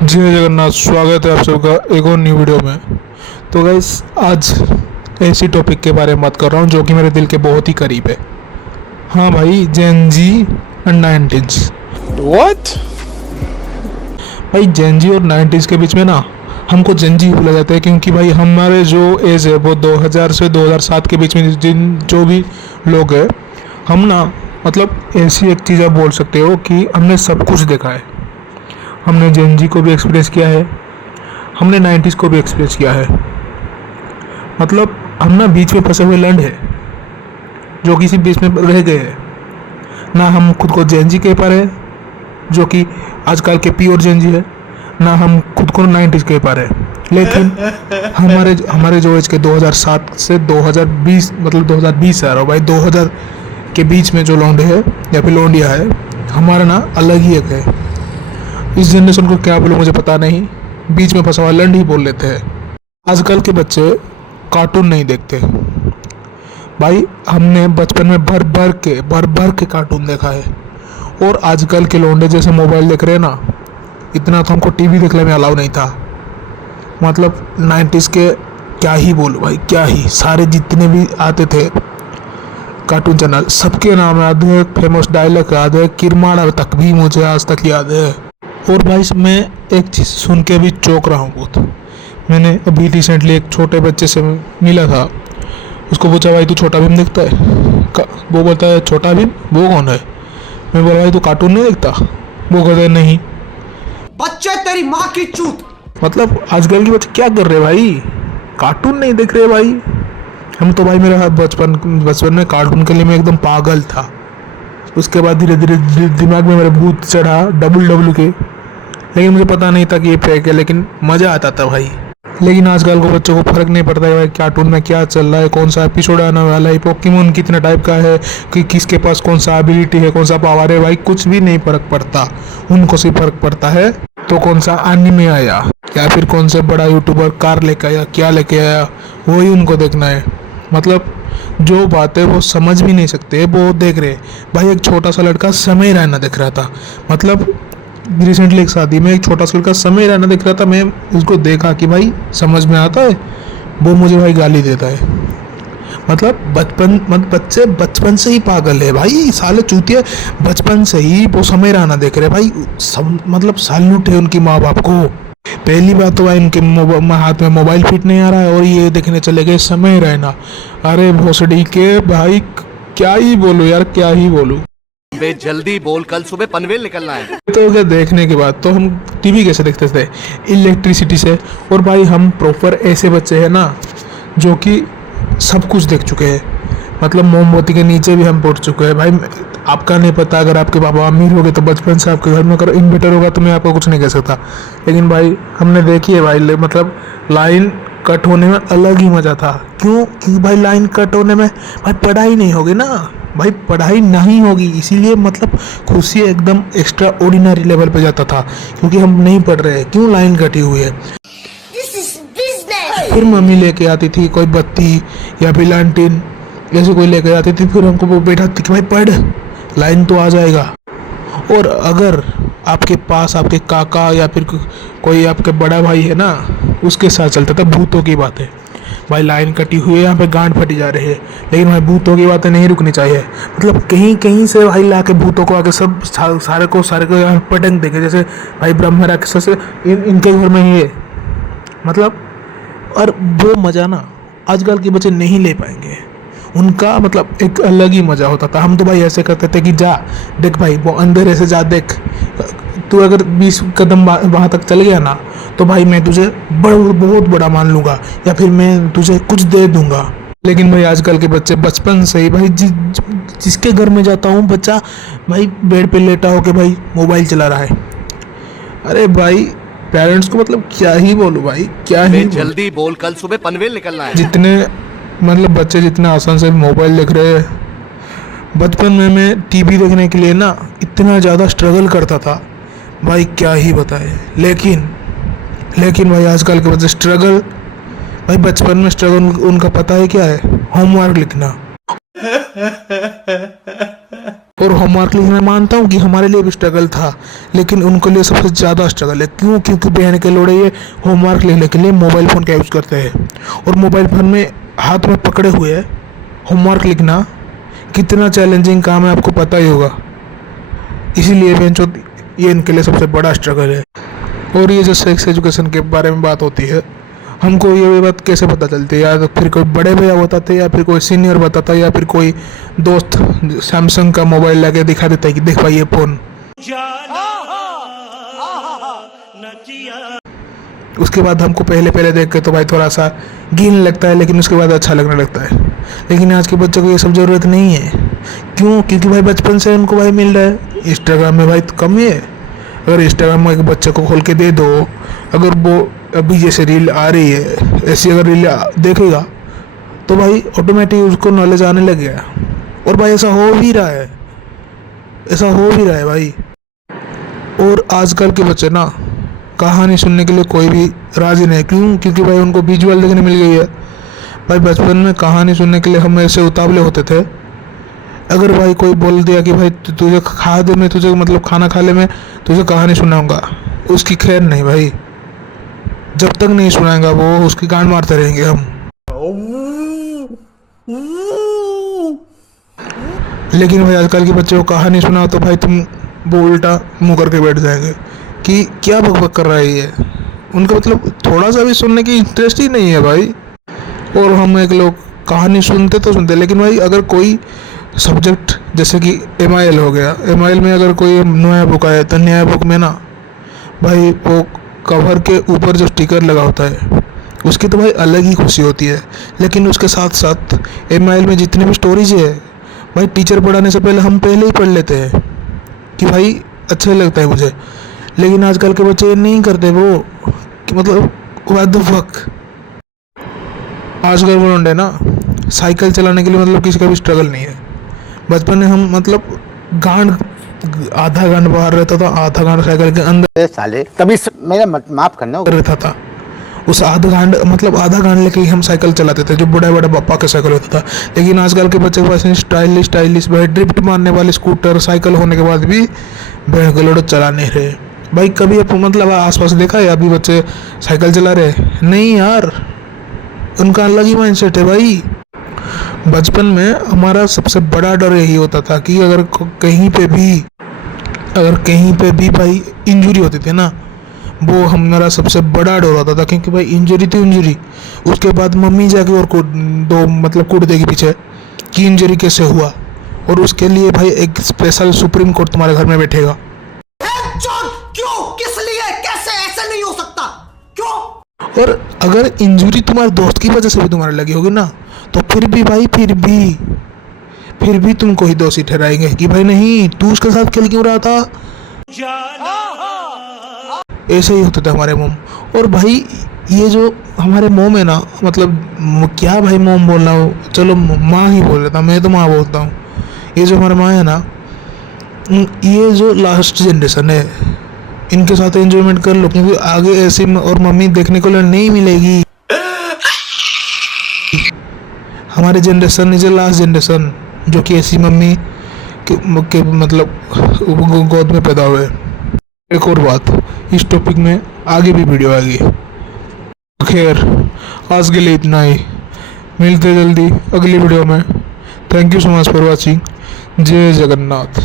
जय जगन्नाथ। स्वागत है आप सबका एक और न्यू वीडियो में। तो गाइस आज ऐसी टॉपिक के बारे में बात कर रहा हूँ जो कि मेरे दिल के बहुत ही करीब है। हाँ भाई, जेन जी एंड 90s। What? भाई जेन जी और 90s के बीच में ना हमको जेन जी बोला जाता है, क्योंकि भाई हमारे जो एज है वो 2000 से 2007 के बीच में जिन जो भी लोग हैं, हम ना मतलब ऐसी एक चीज़ आप बोल सकते हो कि हमने सब कुछ देखा है। हमने जेन जी को भी एक्सपीरियंस किया है, हमने 90s को भी एक्सपीरियंस किया है। मतलब हम ना बीच में फंसे हुए लंड है जो किसी बीच में रह गए हैं। ना हम खुद को जेन जी कह पा रहे हैं जो कि आजकल के प्योर जेन जी है, ना हम खुद को 90s कह पा रहे हैं। लेकिन हमारे हमारे जो एज के 2007 से 2020 मतलब 2020 आ रहा हो भाई, 2000 के बीच में जो लौंडे है या फिर लौंडिया है, हमारा ना अलग ही एक है। इस जनरेशन को क्या बोलूं मुझे पता नहीं, बीच में फंसा हुआ लंड ही बोल लेते हैं। आजकल के बच्चे कार्टून नहीं देखते भाई। हमने बचपन में भर भर के कार्टून देखा है, और आजकल के लौंडे जैसे मोबाइल देख रहे हैं ना, इतना तो हमको टीवी देखने में अलाउ नहीं था। मतलब 90s के क्या ही बोलूं भाई, क्या ही सारे जितने भी आते थे कार्टून चैनल, सबके नाम याद है, फेमस डायलॉग याद है, किरमाड़ा तक भी मुझे आज तक याद है। और भाई मैं एक चीज़ सुन के भी चौंक रहा हूँ बहुत। मैंने अभी रिसेंटली एक छोटे बच्चे से मिला था, उसको पूछा भाई तू छोटा भीम देखता है? वो बोलता है छोटा भीम, वो कौन है? मैं बोला भाई तू कार्टून नहीं देखता? वो कहता है नहीं। बच्चे तेरी माँ की चूत। मतलब आजकल के बच्चे क्या कर रहे हैं भाई, कार्टून नहीं देख रहे भाई। हम तो भाई मेरा बचपन में कार्टून के लिए मैं एकदम पागल था। उसके बाद धीरे धीरे दिमाग में मेरे भूत चढ़ा डब्ल्यू के, लेकिन मुझे पता नहीं था कि ये फेक है, लेकिन मज़ा आता था भाई। लेकिन आजकल को बच्चों को फर्क नहीं पड़ता है भाई कार्टून में क्या चल रहा है, कौन सा एपिसोड आने वाला है, पोकेमोन कितने टाइप का है, कि किसके पास कौन सा एबिलिटी है, कौन सा पावर है, भाई कुछ भी नहीं फर्क पड़ता। उनको सिर्फ फर्क पड़ता है तो कौन सा एनिमे आया या फिर कौन सा बड़ा यूट्यूबर कार लेके आया, क्या लेके आया, वही उनको देखना है। मतलब जो बात है वो समझ भी नहीं सकते, वो देख रहे भाई। एक छोटा सा लड़का समय रैना देख रहा था, मतलब रिसेंटली एक शादी में एक छोटा सा लड़का समय रैना देख रहा था। मैं उसको देखा कि भाई समझ में आता है, वो मुझे भाई गाली देता है। मतलब बच्चे बचपन से ही पागल है भाई, साले चूतिया बचपन से ही वो समय रैना देख रहे भाई। मतलब सैल्यूट है उनकी माँ बाप को। पहली बात तो भाई उनके हाथ में मोबाइल फिट नहीं आ रहा है, और ये देखने चले गए समय रैना। अरे भोसड़ी के भाई, क्या ही बोलूं यार, क्या ही बोलूं। बे जल्दी बोल, कल सुबह पनवेल निकलना है। तो क्या देखने के बाद तो हम टीवी कैसे देखते थे? इलेक्ट्रिसिटी से। और भाई हम प्रॉपर ऐसे बच्चे हैं ना जो कि सब कुछ देख चुके हैं। मतलब मोमबत्ती के नीचे भी हम पहुंच चुके हैं भाई। आपका नहीं पता, अगर आपके पापा अमीर हो गए तो बचपन से आपके घर में अगर इन्वर्टर होगा तो मैं आपको कुछ नहीं कह सकता, लेकिन भाई हमने देखी है भाई। मतलब लाइन कट होने में अलग ही मज़ा था। क्यों? क्योंकि भाई लाइन कट होने में भाई पढ़ाई नहीं होगी ना भाई, पढ़ाई नहीं होगी, इसीलिए मतलब खुशी एकदम एक्स्ट्रा ऑर्डिनरी लेवल पे जाता था, क्योंकि हम नहीं पढ़ रहे हैं। क्यों? लाइन कटी हुई है। फिर मम्मी लेके आती थी कोई बत्ती या फिर लैंटीन, जैसे कोई लेके आती थी, फिर हमको वो बैठाती कि भाई पढ़, लाइन तो आ जाएगा। और अगर आपके पास आपके काका या फिर कोई आपके बड़ा भाई है ना, उसके साथ चलता था भूतों की बातें। भाई लाइन कटी हुई है, यहाँ पे गांड फटी जा रही है, लेकिन भाई भूतों की बातें नहीं रुकनी चाहिए। मतलब कहीं कहीं से भाई ला के भूतों को आके सब सारे को यहाँ पटंग देंगे, जैसे भाई ब्रह्म राक्षस इनके घर में ही है। मतलब और वो मज़ा ना आजकल के बच्चे नहीं ले पाएंगे। उनका मतलब एक अलग ही मज़ा होता था। हम तो भाई ऐसे करते थे कि जा देख भाई, वो अंधेरे से जा देख, तू अगर 20 कदम वहाँ तक चल गया ना तो भाई मैं तुझे बहुत बड़ा मान लूँगा, या फिर मैं तुझे कुछ दे दूँगा। लेकिन भाई आजकल के बच्चे बचपन से ही भाई जिसके घर में जाता हूँ बच्चा भाई बेड पे लेटा हो के भाई मोबाइल चला रहा है। अरे भाई पेरेंट्स को मतलब क्या ही बोलूँ भाई, क्या ही जल्दी बोल, कल सुबह पनवेल निकलना है। जितने मतलब बच्चे जितने आसान से मोबाइल देख रहे हैं, बचपन में मैं टीवी देखने के लिए ना इतना ज़्यादा स्ट्रगल करता था भाई, क्या ही बताए। लेकिन भाई आजकल के बच्चे स्ट्रगल, भाई बचपन में स्ट्रगल उनका पता है क्या है? होमवर्क लिखना। और होमवर्क लिखना मानता हूँ कि हमारे लिए भी स्ट्रगल था, लेकिन उनके लिए सबसे ज़्यादा स्ट्रगल है। क्यों? क्योंकि बहन के लोड़े ये होमवर्क लिखने के लिए मोबाइल फ़ोन का यूज़ करते हैं, और मोबाइल फ़ोन में हाथ में पकड़े हुए होमवर्क लिखना कितना चैलेंजिंग काम है आपको पता ही होगा। इसीलिए बेंचो ये इनके लिए सबसे बड़ा स्ट्रगल है। और ये जो सेक्स एजुकेशन के बारे में बात होती है, हमको ये बात कैसे पता चलती है? या तो फिर कोई बड़े भैया बताते, या फिर कोई सीनियर बताता, या फिर कोई दोस्त सैमसंग का मोबाइल लगे दिखा देता है कि देख भाई ये फ़ोन। उसके बाद हमको पहले पहले देख के तो भाई थोड़ा सा घिन लगता है, लेकिन उसके बाद अच्छा लगने लगता है। लेकिन आज के बच्चों को ये सब ज़रूरत नहीं है। क्यों? क्योंकि भाई बचपन से उनको भाई मिल रहा है। इंस्टाग्राम में भाई तो कम ही है। अगर इंस्टाग्राम में एक बच्चे को खोल के दे दो, अगर वो अभी जैसे रील आ रही है ऐसी अगर रील देखेगा तो भाई ऑटोमेटिक उसको नॉलेज आने लग गया। और भाई ऐसा हो भी रहा है, ऐसा हो भी रहा है भाई। और आजकल के बच्चे ना कहानी सुनने के लिए कोई भी राजी नहीं। क्यों? क्योंकि भाई उनको विजुअल देखने मिल गई है। भाई बचपन में कहानी सुनने के लिए हम ऐसे उतावले होते थे। अगर भाई कोई बोल दिया कि भाई तुझे खा दे, मैं तुझे मतलब खाना खा ले, मैं तुझे कहानी सुनाऊंगा, उसकी खैर नहीं भाई। जब तक नहीं सुनाएगा वो, उसकी गांड मारते रहेंगे हम। लेकिन भाई आजकल के बच्चे को कहानी सुनाओ तो भाई तुम वो उल्टा मुंह करके बैठ जाएंगे कि क्या बकबक कर रहा है ये। उनका मतलब थोड़ा सा भी सुनने की इंटरेस्ट ही नहीं है भाई। और हम एक लोग कहानी सुनते तो सुनते, लेकिन भाई अगर कोई सब्जेक्ट जैसे कि MIL हो गया, MIL में अगर कोई नया बुक आया तो नया बुक में ना भाई वो कवर के ऊपर जो स्टिकर लगा होता है उसकी तो भाई अलग ही खुशी होती है। लेकिन उसके साथ साथ MIL में जितने भी स्टोरीज है भाई टीचर पढ़ाने से पहले हम पहले ही पढ़ लेते हैं कि भाई अच्छा लगता है मुझे। लेकिन आजकल के बच्चे नहीं करते वो, कि मतलब व्हाट द फक। आजकल वो है ना साइकिल चलाने के लिए मतलब किसी का भी स्ट्रगल नहीं है। बचपन में हम मतलब गांड आधा गांड बाहर रहता था, आधा गांड साइकिल के अंदर साले कभी मेरा माफ करना रहता था। उस आधा गांड मतलब आधा गांड लेके ही हम साइकिल चलाते थे, जो बड़ा बड़ा पापा का साइकिल होता था। लेकिन आजकल के बच्चे के पास स्टाइलिश भाई ड्रिफ्ट मारने वाले स्कूटर साइकिल होने के बाद भी भैंस के लोड चला नहीं रहे। भाई कभी आप मतलब आसपास देखा है अभी बच्चे साइकिल चला रहे? नहीं यार, उनका अलग ही माइंडसेट है भाई। बचपन में हमारा सबसे बड़ा डर यही होता था कि अगर कहीं पे भी भाई इंजरी होती थी ना, वो हमारा सबसे बड़ा डर होता था। क्योंकि भाई इंजरी तो इंजरी, उसके बाद मम्मी जाके और कूट देगी पीछे कि इंजरी कैसे हुआ, और उसके लिए भाई एक स्पेशल सुप्रीम कोर्ट तुम्हारे घर में बैठेगा। क्यों? किस लिए? कैसे? ऐसे नहीं हो सकता। क्यों? और अगर इंजरी तुम्हारे दोस्त की वजह से भी तुम्हारे लगी होगी ना, तो फिर भी भाई फिर भी तुमको ही दोषी ठहराएंगे कि भाई नहीं तू उसके साथ खेल क्यों रहा था। ऐसे ही होते थे हमारे मोम। और भाई ये जो हमारे मोम है ना, मतलब क्या भाई मोम बोलना हो, चलो माँ ही बोल रहा था, मैं तो माँ बोलता हूँ। ये जो हमारे माँ है ना, ये जो लास्ट जनरेशन है, इनके साथ एंजॉयमेंट कर लो, क्योंकि आगे ऐसी और मम्मी देखने को नहीं मिलेगी। हमारी जनरेशन इज लास्ट जनरेशन जो कि ऐसी मम्मी के मतलब गोद में पैदा हुए। एक और बात, इस टॉपिक में आगे भी वीडियो आएगी। खैर आज के लिए इतना ही, मिलते जल्दी अगली वीडियो में। Thank you so much for watching. जय जगन्नाथ।